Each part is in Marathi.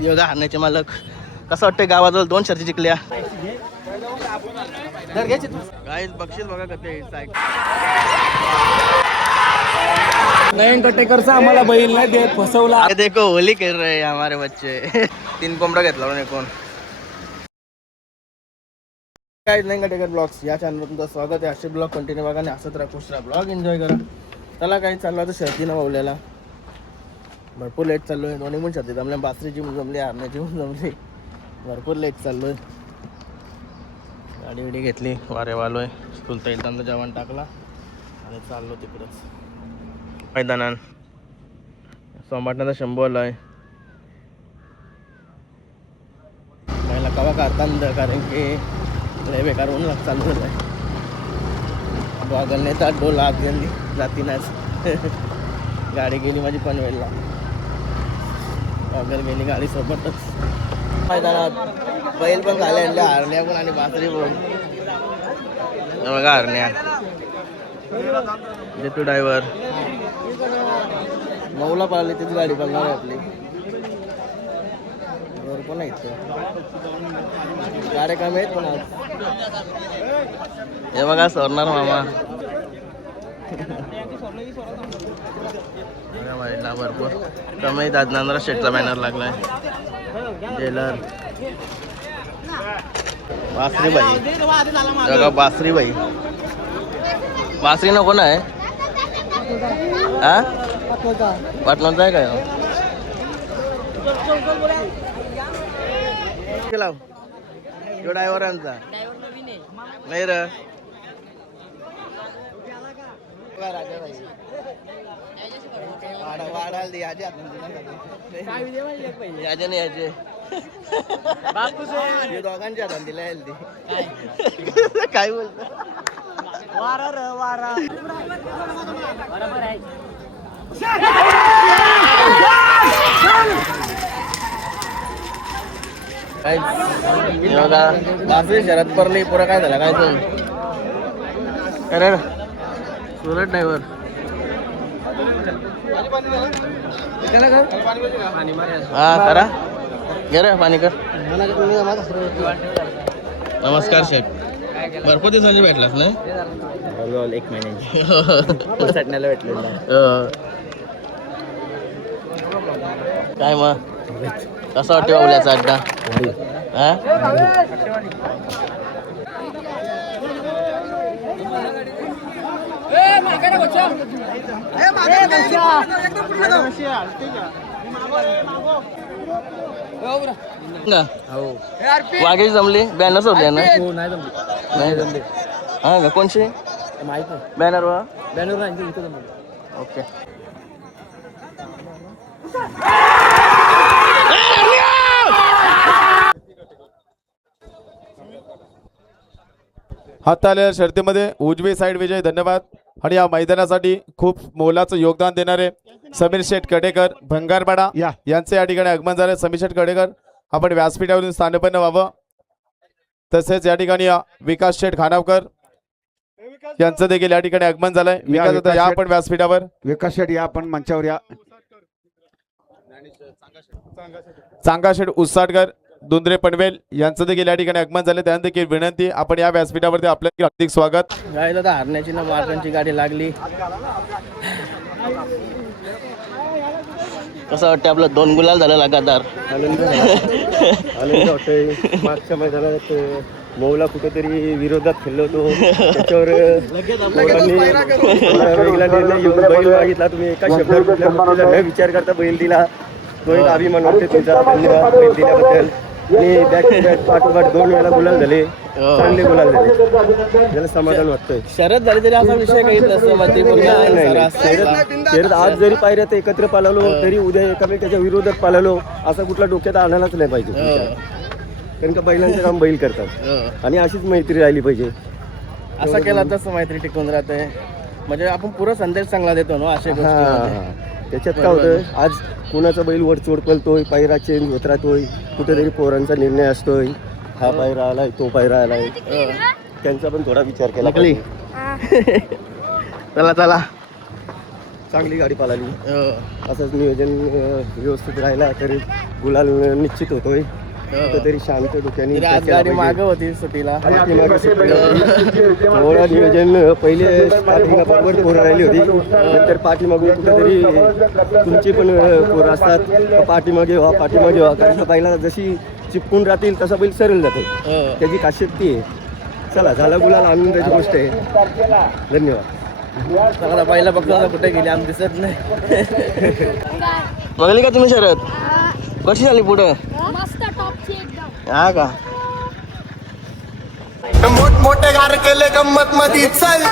योगा हारण्याचे मालक. कसं वाटतंय गावाजवळ 2 शर्ती जिंकल्या. गाईस बक्षीस बघा कते नयन कटेकरचा आम्हाला बैल नाही देत, फसवला. देखो होली खेळ रहे हमारे बच्चे. 3 कोंबडा घेतला म्हणून कोण. काय नयन कटेकर ब्लॉग्स या चॅनलवर तुमचं स्वागत आहे. असे ब्लॉग कंटिन्यू बघा आणि असंच राहा, खुश राहा, ब्लॉग एन्जॉय करा. त्याला काही चाललं होतं शर्तीनं वावल्याला भरपूर लेट चाललो आहे. दोन्ही पण शर्ती जमल्या, बासरीची पण जमली, हारण्याची पण जमली. भरपूर लेट चाललो आहे. गाडी विडी घेतली, वारे वालो आहे. चुलता येताना जेवण टाकला आणि चाललो तिकडंच मैदानात. सोमाटण्याचा शंभू आला आहे. महिला कवा काढता कारण की लय बेकार ऊन चालू झालं आहे. बॉगल नाही तर डोल आत गेली जातीनाच. गाडी गेली माझी पनवेलला. बॉगल गेली गाडी सोबतच. मैदानात बैल पण झाले आणले, हारण्या पण आणि बासरी पण. बघा हारण्या जेतू ड्रायव्हर 9ला पळाली तीच गाडी पळणार आहे आपली. वर पण आहेत कार्यक्रम आहेत पण आज. हे बघा सोडणार मामा. भरपूर कमी दादनांद्रा शेटचा बॅनर लागलाय. जेलर बासरी बाई बघा, बासरी बाई. बासरी नको ना आहे हा पाटलांचा आहे काय तो ड्रायव्हरांचा नाही र. वाढाल दे याचे नाही याचे दोघांच्या हातात दिला काय बोलतो. वारा र वारा बरोबर आहे. काय शरद परली पुरा काय झाला काय तो अरे सुरत ड्रायव्हर हा करा घे रे पाणी कर. नमस्कार शेठ. भरपूर दिवसांनी भेटलास ना. 1 महिन्याची भेटलो. काय मग कसं वाटतं बाबल्याचा अड्डा हा. वाघेची जमली बॅनर सोडले ना. नाही जमली हा का कोणची माहित नाही. बॅनर वा बॅनर नाही ओके. हात आलेल्या शर्तीमध्ये उजवी साईड विजय धन्यवाद. आणि या मैदानासाठी खूप मोलाचं योगदान देणारे समीर शेठ कडेकर भंगारपाडा यांचे या ठिकाणी आगमन झाले. समीर शेठ कडेकर आपण व्यासपीठावरून स्थानपन्न व्हावं. तसेच या ठिकाणी विकास शेठ खानावकर यांचं देखील या ठिकाणी आगमन झालंय. विकास या आपण व्यासपीठावर. विकास शेठ या आपण मंचावर या. चांगा शेठ उसाटकर दुंद्रे पनवेल यांचं देखील या ठिकाणी आगमन झाले. त्यांना देखील विनंती आपण या व्यासपीठावरती आपलं हार्दिक स्वागत. गायला तर हारण्याची ना मार्गांची गाडी लागली. कसं वाटतं आपलं 2 गुलाल झालं लगातार. आनंद वाटतंय. मागच्या मैदानात मौला कुठेतरी विरोधात खेळलो होतो. त्याच्यावर वेगळा निर्णय घेऊन बैल मागितला. तुम्ही एका शब्दावर न विचार करता बैल दिला. तो एक अभिमान वाटते तुमचा. धन्यवाद बैल दिल्याबद्दल. आणि बॅक टू बॅक पाठोपाठ 2 वेळा गुलाल झाले. चांगले गुलाल झाले. त्याला समाधान वाटतंय. शरद झाली तरी असा विषय काही शरद आज जरी पायऱ्यात एकत्र पाळलो तरी उद्या एकामेकाच्या विरोधात पाळलो असं कुठला डोक्यात आणायलाच नाही पाहिजे. कारण का बैलांचं काम बैल करतात आणि अशीच मैत्री राहिली पाहिजे. असं केला तसं मैत्री टिकून राहते. म्हणजे आपण पुरा संदेश चांगला देतो ना असे. त्याच्यात काय होतं आज कुणाचा बैल वर चोड पलतोय, पायरा चेंज होत राहतोय, कुठेतरी पोरांचा निर्णय असतोय. हा पायरा आलाय तो पायरा आलाय. त्यांचा पण थोडा विचार केला पाहिजे. चला चला चांगली गाडी पाळाली. हो. असंच नियोजन व्यवस्थित राहिला तरी गुलाल निश्चित होतोय. कुठेतरी शांत डोक्याने तरी आज गाडी मागं होती सुट्टीला. पाठीमागे थोडं नियोजन पहिले स्टार्टिंगला बरोबर पोरं राहिली होती. नंतर पाठीमागून कुठेतरी तुमची पण पोरं असतात पाठीमागे व्हा कारण बैला जशी चिपकून राहतील तसा बैल सरळ जातो. त्याची खासियत ती आहे. चला झाला गुलाल आनंदाची गोष्ट आहे. धन्यवाद. चांगला पहिला बघतो कुठे गेली आम दिसत नाही. बघली का तुम्ही शरद कशी झाली पुढं? मस्त टॉपची एकदम. हा का मोठमोठे गार केले गंमत मधी चल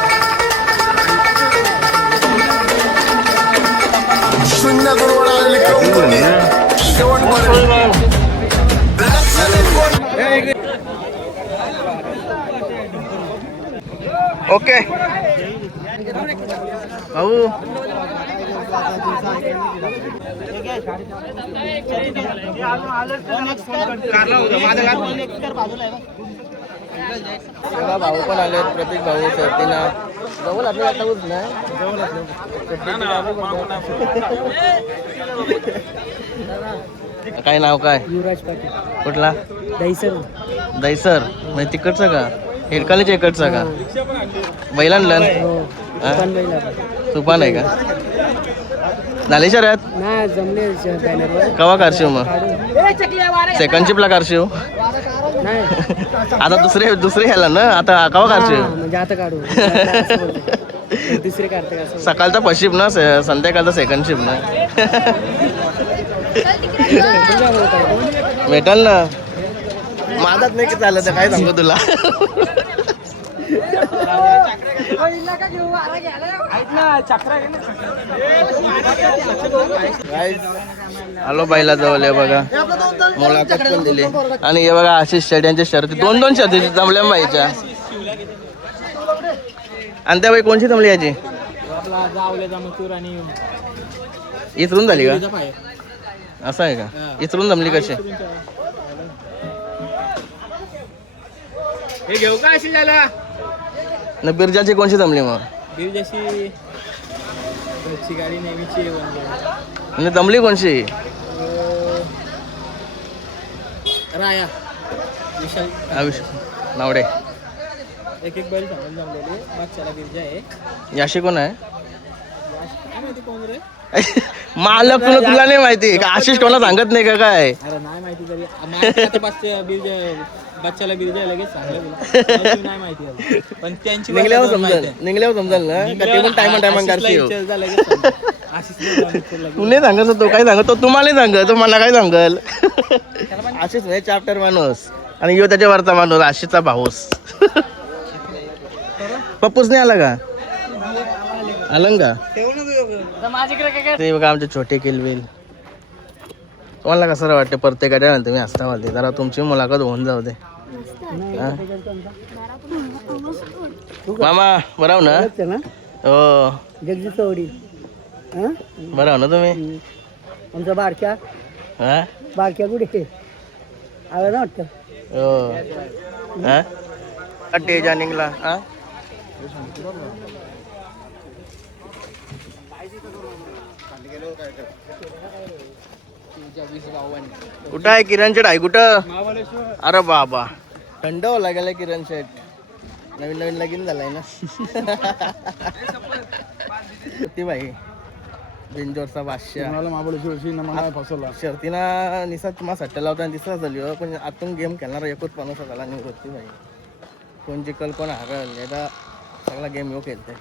शून्य ओके भाऊ भाऊ पण आले प्रतीक भाऊ शर्तीना जवळ आपल्या आताच नाही काय नाव काय? युवराज पाटील कुठला? दहीसर. दहीसर म्हणजे तिकडचा का? हिरकालीच्या इकडचा का? बैलांना हो पण बैल तुफान आहे का? झाली शर्यत? नाही जमले बॅनरवर कवा करशीव मग? सेकंड चिपला करशीव? नाही आता दुसरे ह्याला ना आता कवा करशीव? म्हणजे आता काढू दुसरे काढते का सकाळचा फर्स्ट शिप ना संध्याकाळचा सेकंड शिप ना भेटल ना. माझाच नाही की चालत काय सांगू तुला. आलो बाईला जवळ आहे बघा मुलाखत पण दिली. आणि हे बघा आशिष शेट यांच्या शर्ती दोन शर्ती जमल्या बाईच्या. आणि त्या बाई कोणची जमली याची? इचरून झाली का? असं आहे का? इचरून जमली कशी? हे घेऊ का अशी झाला न बिरजाची कोणची जमली मग? जशी घरची गाडी नेहमीची म्हणजे जमली कोणची? राया विशाल नावडे एक बैल सांगून जमलेले मागच्याला गिरजा आहे. याशी कोण आहे? काय माहिती कोण रे? मालक तुला नाही माहिती का? आशिष कोणाला सांगत नाही का काय? अरे नाही माहिती तरी बच्चाला बिरजा लगेच सांगलं नाही माहिती पण त्यांची निघल्यावर समजाल ना का ते पण टायमा करते. तू नाही सांगत तो काय सांगत तुम्हाला नाही सांगत तो मला काय सांगल. आशिष म्हणजे चॅप्टर माणूस आणि यो त्याच्यावरचा माणूस आशिषचा भाऊस. पप्पूस नाही आला का? आलं का? ते बघा आमचे छोटे किलबिल. तुम्हाला कसं वाटतं प्रत्येकाच्या तुम्ही असता वाटते जरा तुमची मुलाखत होऊन जाऊ दे. मामा बराव ना? हो जगजी चौडी बराव ना तुम्ही? आमचा बारक्या कुठे आला ना वाटतं. हो अट्टे जानिंगला हा कुठं आहे किरण शेट? आहे कुठं? अरे बाबा थंड होला गेलाय किरण शेट. नवीन लगीन झालाय ना. ती बाई बिंजोरचा बादशाह शर्तीना निसा तुम्हाला सट्टा लावता दिसला झाली हो. पण आतून गेम खेळणारा एकच माणूस झाला निवृत्ती बाई. कोण जिकल कोण हारल याचा सगळा गेम येऊ खेळते.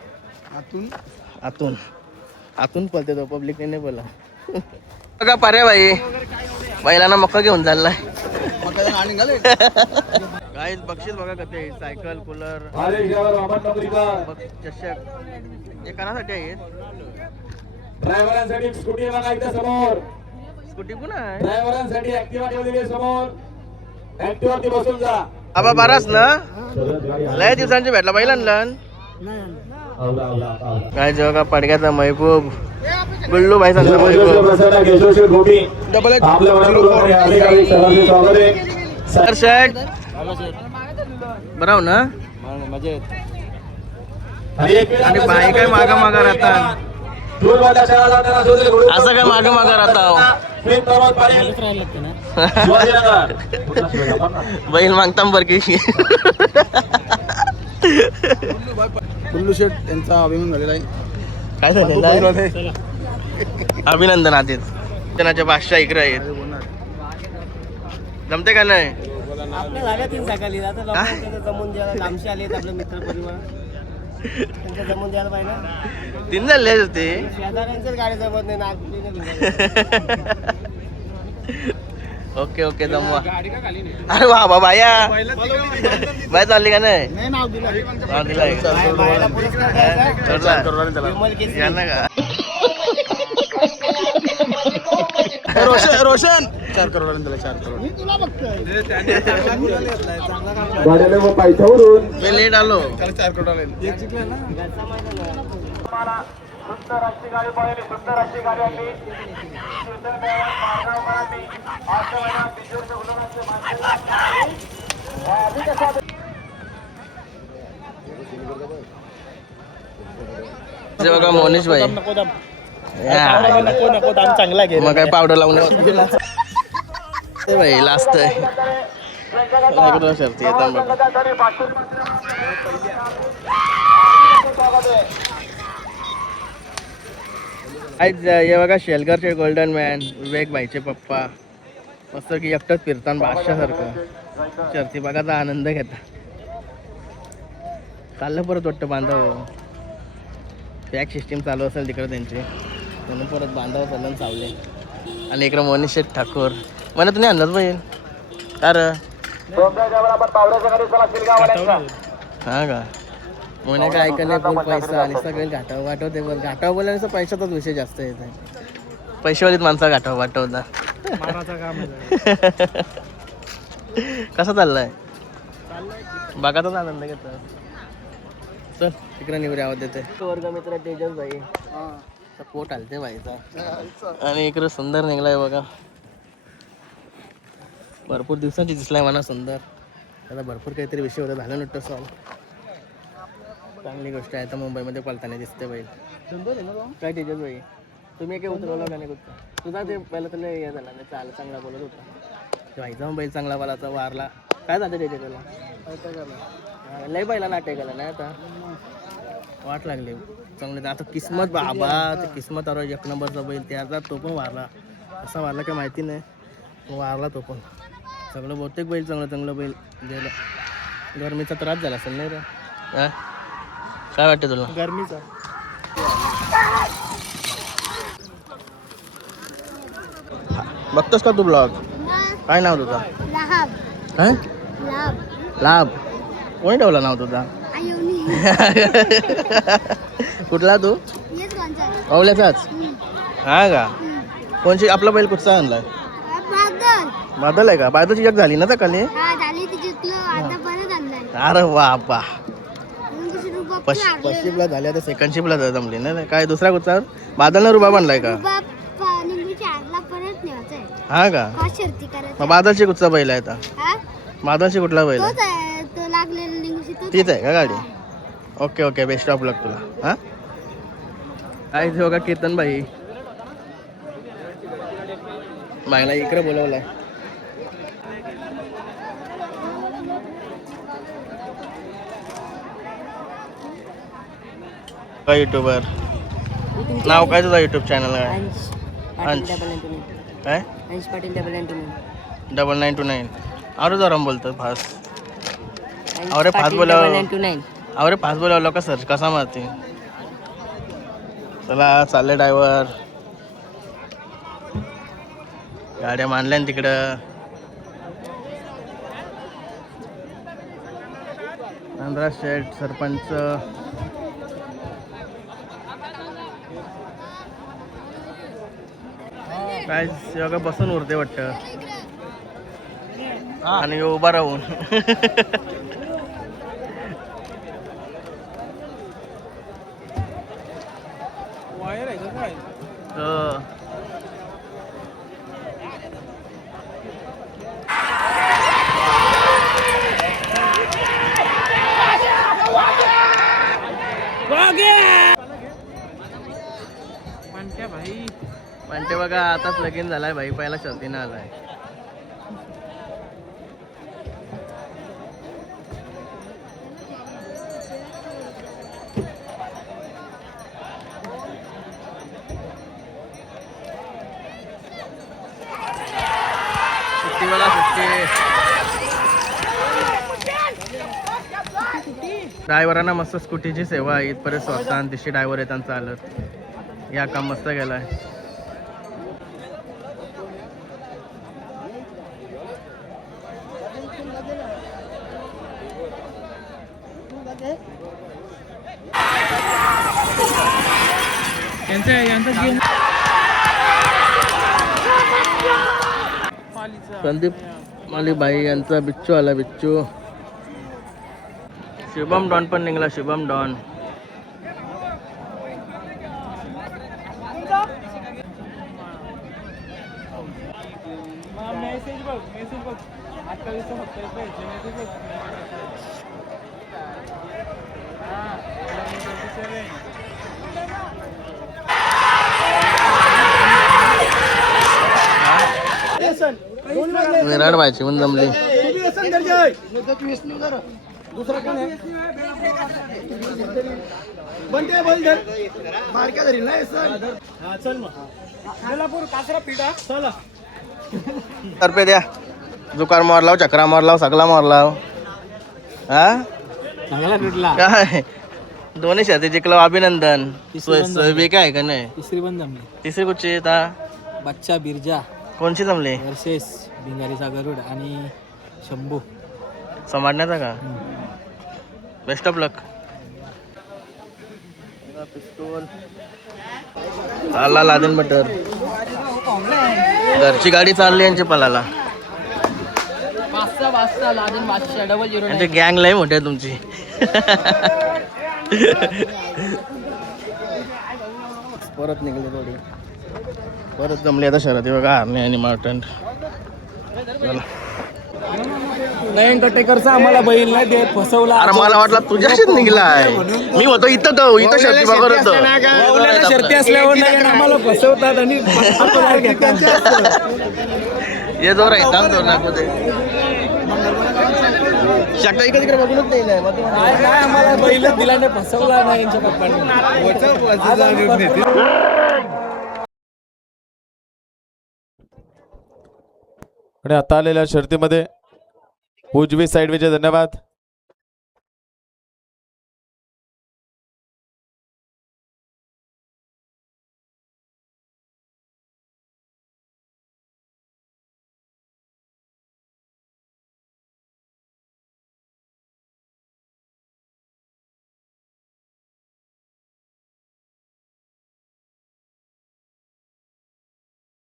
आतून आतून पळते तो पब्लिकने नाही बोला. बघा पारे बाई बैलांना मक्का घेऊन चाललाय. काय बक्षीस बघा कसे सायकल कूलर चषक हे कोणासाठी आहेत? ड्रायव्हरांसाठी स्कूटी बघा एकदा समोर. स्कूटी कुणा आहे? ड्रायव्हरांसाठी ऍक्टिव्हा ठेवलेली समोर. ऍक्टिव्हावरती बसून जा. आबा बाराच ना लय दिवसांची भेटला बैलांना. काय जेव्हा का पडक्याचा महबूब गुल्लू भाई सांगतो सर शर्ट बराव ना? आणि बाई काय मागा राहतात. ढोलवाल्या चला त्यांना जोडले घोडे असं काय मागं मागं राहता प्रेम प्रमोद पाटील राहायला लागते ना शिवाजीनगर कुठला शिवाजी आपण ना? बैल मागताम बर की कुल्लू शेठ यांचा अभिमान झालेला आहे. काय झालेलं आहे? अभिनंदन आधीच त्यांच्या बादशाह इकडे आहेत. जमते का नाही? आपल्या झाल्या 3 सकाळी आता लोकांना जमून द्यायला लांबशी आले आपले मित्र परिवार त्यांच्या जमून द्यायला पाहिजे ना. 3 झाले होते. शेजाऱ्यांच्याच गाडी जमत नाही ना आपली नाही. Okay okay Jamwa. अरे वा वा बाया बाय चालली का नाही? नाही नाव दिलं नाव दिलंय का? बायला पुरस्कार द्यायचा. चढला. विमल केसरी. यांना का? रोशन 4 करोड त्याला 4 करोड मी तुला बघतोय चांगला काम गाड्याला व पायथ्यावरून मी लेट आलो. 4 करोड आले एक जिंकला ना. सुंदर अशी गाडी पाहिली सुंदर अशी गाडी आणली ते बघा मोनिश भाई नको दाम चांगला घे मग काय पावडर लावून ते भाई लास्ट शर्ती येतात बघा. आज हे बघा शेलगरचे गोल्डन मॅन विवेक भाईचे पप्पा मस्त की एकटंच फिरताना बादशासारखं शर्ती बघाचा आनंद घेता. चाललं परत वाटतं बांधव पॅक सिस्टीम चालू असेल तिकडे त्यांची म्हणून परत बांधव चालून चावले. आणि इकडं मनीष शेठ ठाकूर मला तुम्ही आणलं पाहिजे तर हा का म्हणे काय ऐकलं फुल पैसा आणि सगळे घाटाव वाटवते बरं घाटाव बोलण्याचा पैशाचाच विषय जास्त येत आहे. पैशावालीच माणसा घाटाव वाटवता. कसा चाललाय बघाचाच आनंद घेतो. चल तिकडे निवडी आवाज देते. वर्ग मित्र तेजस भाई पोट आलते भाईचा आणि इकडे सुंदर निघलाय बघा. भरपूर दिवसांची दिसलाय मला सुंदर. आता भरपूर काहीतरी विषय होता झालं नव्हतं सॉल्व. चांगली गोष्ट आहे. आता मुंबईमध्ये पळताना दिसते बैल. काय तेजस भाई तुम्ही काही उतरवलं का नाही कुठं तुझा ते पहिलं तर हे झाला नाही चाल चांगला बोलत होता भाईचा बैल चांगला बोलाचा वारला काय झालं त्याच्या त्याला लय बैला नाट्य केला नाही आता वाट लागली चांगले. आता किस्मत बाबा ते किस्मत अरे 1 नंबरचा बैल त्याचा तो पण वारला. असा वारला काय माहिती नाही तो वारला तो पण. सगळं बहुतेक बैल चांगलं बैल गेलं. गरमीचा त्रास झाला असेल नाही रे काय वाटतं तुला? गरमीचा बघतोस का तू ब्लॉग? काय नाव तुझा? काय लाभ कोणी ठेवला नाव तुझा? कुठला तू? ओवल्याचाच हा का? कोणची आपला बैल कुठचा आणलाय? बादल आहे का? बादलची जग झाली ना तर खाली. अरे बापा पश्चिमला झाली आता सेकंड शिपला जमली ना काय दुसरा कुठचा बादलनं रुबाब आणलाय का? हा का? मग बादलची कुठचा बैल आहे आता? बादलची कुठला बैल आहे? तीच आहे का गाडी? ओके ओके बेस्ट ऑफ लक तुला. हा काय इथे बघा केतन भाई मागला इकडे बोलवलाय. काय युट्यूबर नाव काय तुझा युट्यूब चॅनल आहे? अंश काय? अंश पाटील 9929 अरे जरा बोलतो फास्ट अरे फास्ट बोलावं का सर कसा मारते. चला चालले ड्रायव्हर गाड्या मांडल्या ना तिकडं. आंध्रा शेठ सरपंच काय सगळं बसून उरते वाटतं आणि उभा राहून म्हणते बघा आताच लगीन झालाय भाई, पहिला शर्तीनं आलाय. सुट्टी बघा सुट्टी. ड्रायव्हरांना मस्त स्कूटीची सेवा आहे इथपर्यंत स्वतः आणि तिशी ड्रायव्हर आहे त्यांचा चालत. या काम मस्त गेलाय. संदीप माली भाई यांचा बिच्चू आला. बिच्चू शुभम डॉन पण निघाला. शुभम डॉन विराट व्हायची पण जमली. रुपये द्या. जुकार मारलाव, चक्रा मारलाव, सगळा मारलाव. हा काय दोन्ही शर्ती जिंकलो. अभिनंदन. सोयबी काय का नाही? तिसरी पण जमली. तिसरी कुठची आता? बच्चा बिरजा कोणची जमली? वर्सेस भिंगारीचा गरुड आणि शंभू समाडण्याचा का? बेस्ट ऑफ लक. चालला लादेन बटर. घरची गाडी चालली यांची पलाला. यांची गँग लय मोठी आहे तुमची. परत निघले थोडी. परत जमली आता शर्यती बघा. आर्मी आणि मार्टन. नयन कटेकरचा आम्हाला बैल नाही देत, फसवला. अरे मला वाटलं तुझ्याशीच निघलाय. मी होतो इथं तो इथं शर्ती बघत होतो. शर्ती असल्यावर नयन आम्हाला फसवतात आणि ये जोर आहे. थांब जोर दाखवते. शकता इकडे तिकडे बघूनच नाही. नाही आम्हाला बैल दिला नाही, फसवला नाही यांच्या पप्पांनी. आणि आता आलेल्या शर्तीमध्ये उजवी साईड विजय. धन्यवाद.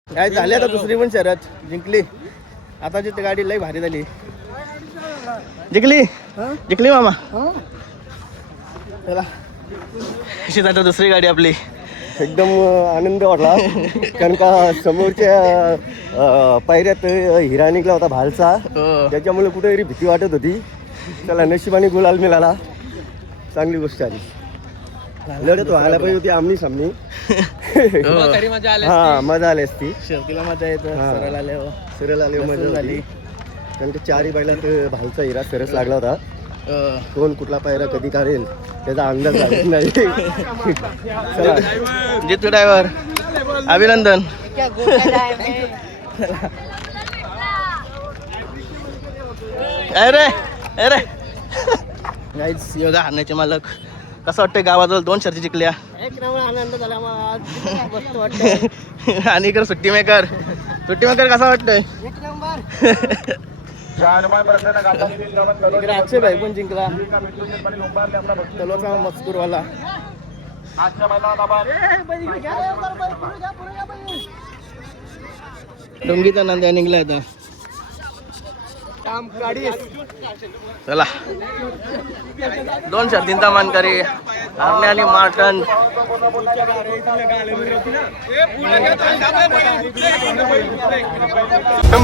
काय झाली आता दुसरी पण शर्यत जिंकली. आताची ती गाडी लई भारी झाली. जिंकली जिंकली मामा. चला अशीच आता दुसरी गाडी आपली. एकदम आनंद वाटला कारण का समोरच्या पायऱ्यात हिरा निघला होता भालचा. त्याच्यामुळे कुठेतरी भीती वाटत होती. चला नशिबाने गुलाल मिळाला. चांगली गोष्ट आली. लढत व्हायला पाहिजे होती आमनी सामनी. हा मजा आली असती. शर्तीला मजा येतं. सरळ आल्यावर सरळ आले मजा झाली. कारण की चारही बैलात भालचा हिरा सरस लागला होता. कोण कुठला पायरा कधी काढेल त्याचा अंदाज लागत नाही. जितू ड्रायव्हर अभिनंदन. अरे अरे नाहीच योगा हारण्याचे मालक. कसं वाटतंय गावाजवळ 2 शर्ती जिंकल्या. एक नंबर आनंद झाला. मस्त वाटतंय. आणि इकडे सुट्टी मेकर कसा वाटतंय? इकडे अक्षय भाई पण जिंकला. तलोचा मजकूरवाला. डोंगीचा नांद्या निघला आता. चला 2 शर्तींचा मानकरी आर्मी आणि मार्टन.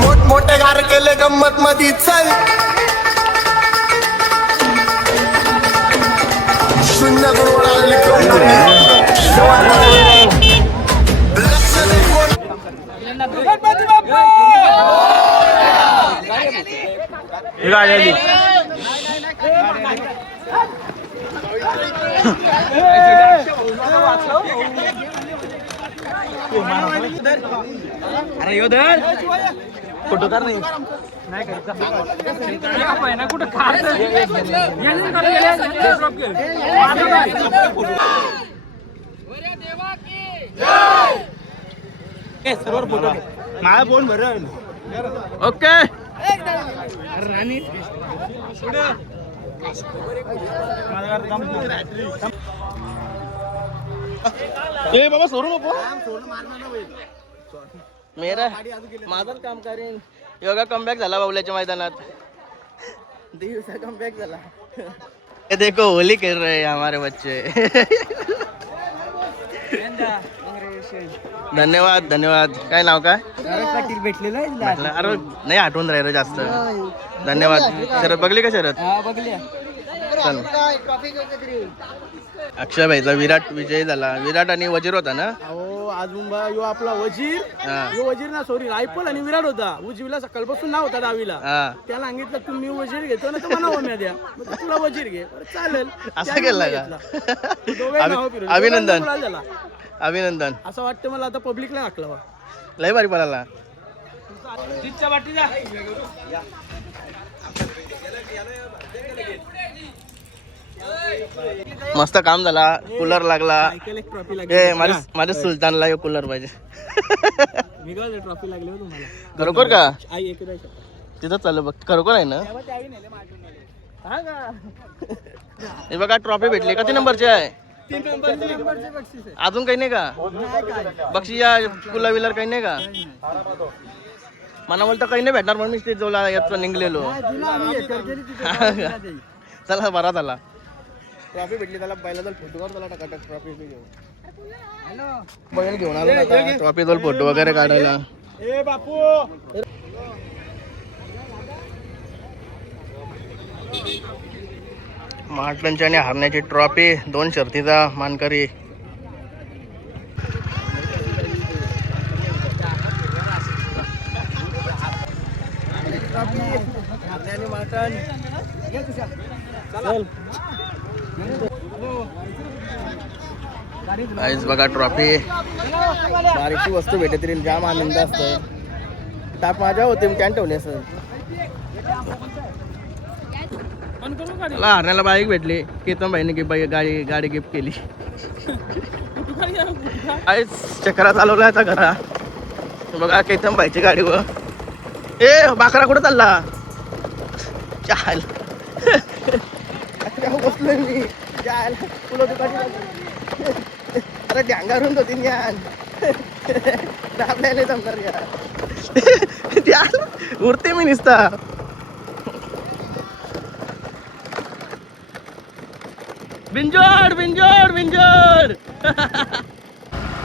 मोठमोठे गार केले गंमत मधी चल. शून्य गुण ही गाडी आली. अरे यो धर फोटो कर नाही. कुठं सर्वर फोटो माझा फोन भरण. ओके. ए बाबा सोडू नको. मेरा माझं काम करेन. योगा कमबॅक झाला बाहुल्याच्या मैदानात. दिवसा कमबॅक झाला. ये देखो होली खेल रहे हैं हमारे बच्चे. धन्यवाद धन्यवाद. काय नाव काय भेटलेलं म्हटलं? अरे नाही आठवून राहिलं जास्त. धन्यवाद. शरद बघली का शरद? बघल्या चल. अक्षय भाईचा विराट विजय झाला. विराट आणि वजीर होता ना? अहो आज मुंबई यो आपला वजीर हा. यो वजीर ना सॉरी रायफल आणि विराट होता. उजवीला सकाळपासून नाव होता डावीला. हा. त्याला सांगितलं तुम्ही वजीर घेतो ना तर मला ओम्या द्या. मग तुला वजीर घे. बरं, चालेल. असं त्याने केलं घेतला. का? दोघे नावं फिरवली. अभिनंदन. दोघांना गुलाल झाला. अभिनंदन. असं वाटतं मला आता पब्लिकला हाकलावा. लय भारी पळाला. मस्त काम झाला. कूलर लागला. सायकल एक ट्रॉफी लागली. ए माझ्या सुलतानला यो कूलर पाहिजे. वेगळं ट्रॉफी लागली हो तुम्हाला. खरोखर का? आई एक तिथं चालू बघ. खरोखर आहे ना? हा का? हे बघा ट्रॉफी भेटली. किती नंबरची आहे? 3 नंबरचे बक्षीस आहे. अजून काही नाही का? बक्षी या कुला विलर काही नाही का? मला बोलतं काही नाही भेटणार म्हणून मी स्टेज जवळ याचं निघलेलो. चला बरा झाला. ट्रॉफी भेटली त्याला पहिला तर फोटो काढ. त्याला टकाटक ट्रॉफी घेऊन घेऊन आलो आता. ट्रॉफी जवळ फोटो वगैरे काढायला. ए बापू महाटणची आणि हरण्याची ट्रॉफी. 2 शर्तीचा मानकरी. आईच बघा ट्रॉफी. बारीकशी वस्तू भेटत तरी जाम आनंद असतोय. ताप माझ्या होते मी कॅन ठेवले सर. मला हरण्याला बाईक भेटली. केतन भाईने गाडी गिफ्ट केली. आईच चक्रा चालवला आता घरा. बघा केतन भाईची गाडीवर. ए बाकरा कुठं चालला? चाल बसलोय मी. चाल तुला दुकानी. अरे ढ्यांगारून होती ज्ञान. दाबल्याने जमणार या. उरते मी निसता. बिंजोड बिंजोड बिंजोड.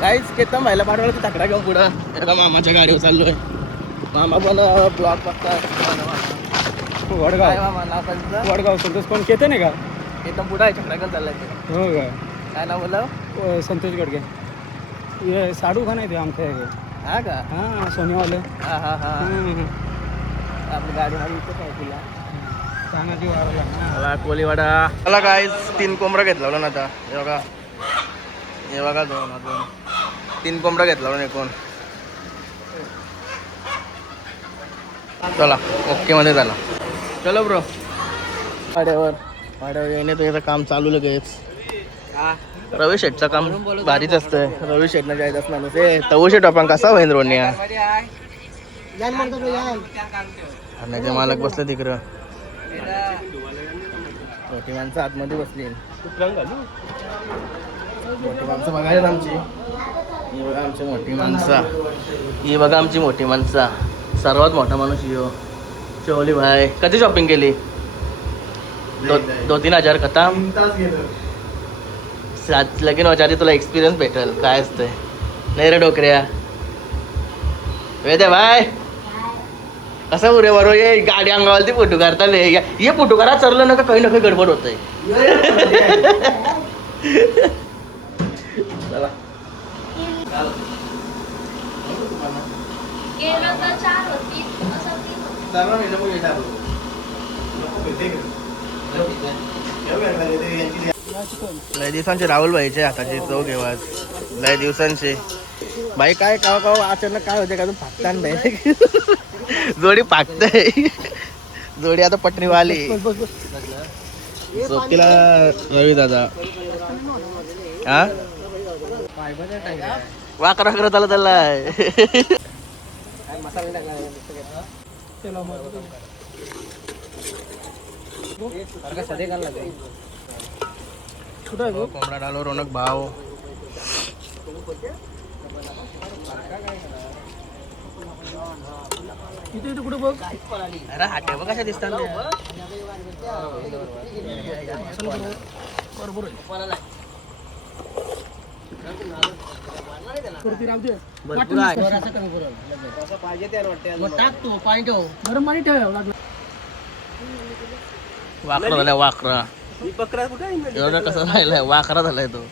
काहीच केतन भाईला पाठवलं की तकडा घेऊन पुढं. एका मामाच्या गाडीवर चाललोय. मामा पण ब्लॉग बघतात. वडगाव संतोष पण केते नाही का? केतन पुढं आहे. चकडा घेऊन चाललाय. हो का? काय नाव बोललं? संतोष गडगे. ये साडू खान आहे ते आमच्या इथे. हा का? हा सोनेवाले. हा हा हा. आपली गाडी माझी इथंच आहे तुला. तानाजी वारला. मला कोलीवाडा. मला काय 3 कोंबडा घेतला ना आता. हे बघा हे बघा 2 अजून 3 कोंबडा घेतला ना एकूण. चला ओके मध्ये झाला. चलो ब्रो. वाड्यावर येणे तर याचं काम चालू लगेच. रवी शेटचं काम भारीच असतंय. रवी शेटनं जायचं असणार ते तवू शेट आपण कसा होईन रोडने. आणण्याचे मालक बसले तिकडं. मोठी माणसं आतमध्ये बसली. मोठी माणसं बघायला आमची. ही बघा आमची मोठी माणसं. ही बघा आमची मोठी माणसं. सर्वात मोठा माणूस यो चोली भाई. कधी शॉपिंग केली? 2-3 हजार खतम. लगीन व्हायच्या आधी तुला एक्सपिरियन्स भेटेल काय असतंय. नाही रे डोकऱ्या. वेदे भाई कसं उरे बरोबर ये गाडी अंगावरती फोटो काढता. ये फोटो करा चरलं ना का काही ना काही गडबड होतंय. चला गेलं तर 4 होती असं 3 होती. लय दिवसांचे राहुल भाईचे हाताची चव घेवाज लय दिवसांचे भाई काय कावा अचानक काय होते का तू फाकतान नाही जोडी फाकतय जोडी आता पटरीवाली सोबतीला रवी दादा हा वाकरा वाकरा त्याला त्याला कोंबडा डालो रौनक भाव अरे हाटे बघ कशा दिसतात वाकरा झालाय वाकरा एवढा कसा राहिलाय वाकरा झालाय तो